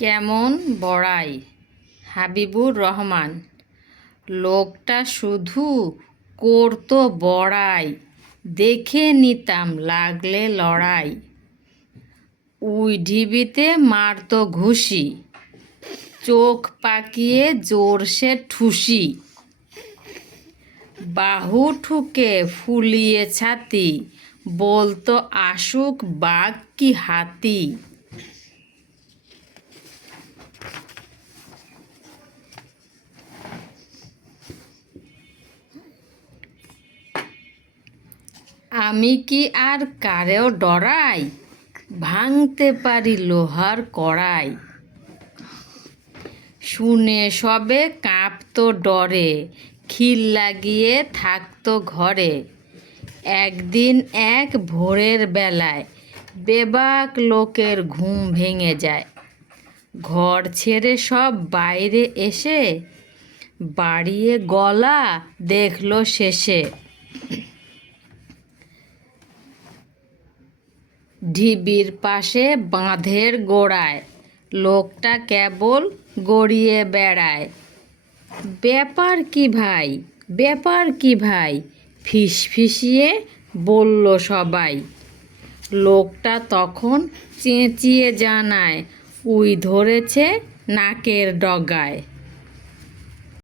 কেমন বড়াই? হাবিবুর রহমান। লোকটা শুধু করতো বড়াই, দেখে নিতাম লাগলে লড়াই। উই ঢিবিতে মারতো ঘুষি, চোখ পাকিয়ে জোরসে ঠুসি। বাহু ঠুকে ফুলিয়ে ছাতি, বলতো আসুক বাঘ কি হাতি। আমি কি আর কারেও ডরাই, ভাঙতে পারি লোহার কড়াই। শুনে সবে কাঁপতো ডরে, খিল লাগিয়ে থাকতো ঘরে। একদিন এক ভোরের বেলায় বেবাক লোকের ঘুম ভেঙে যায়। ঘর ছেড়ে সব বাইরে এসে বাড়িয়ে গলা দেখলো শেষে। ঢিবির পাশে বাঁধের গোড়ায় লোকটা কেবল গড়িয়ে বেড়ায়। ব্যাপার কি ভাই, ব্যাপার কি ভাই, ফিসফিসিয়ে বলল সবাই। লোকটা তখন চেঁচিয়ে জানায়, উই ধরেছে নাকের ডগায়।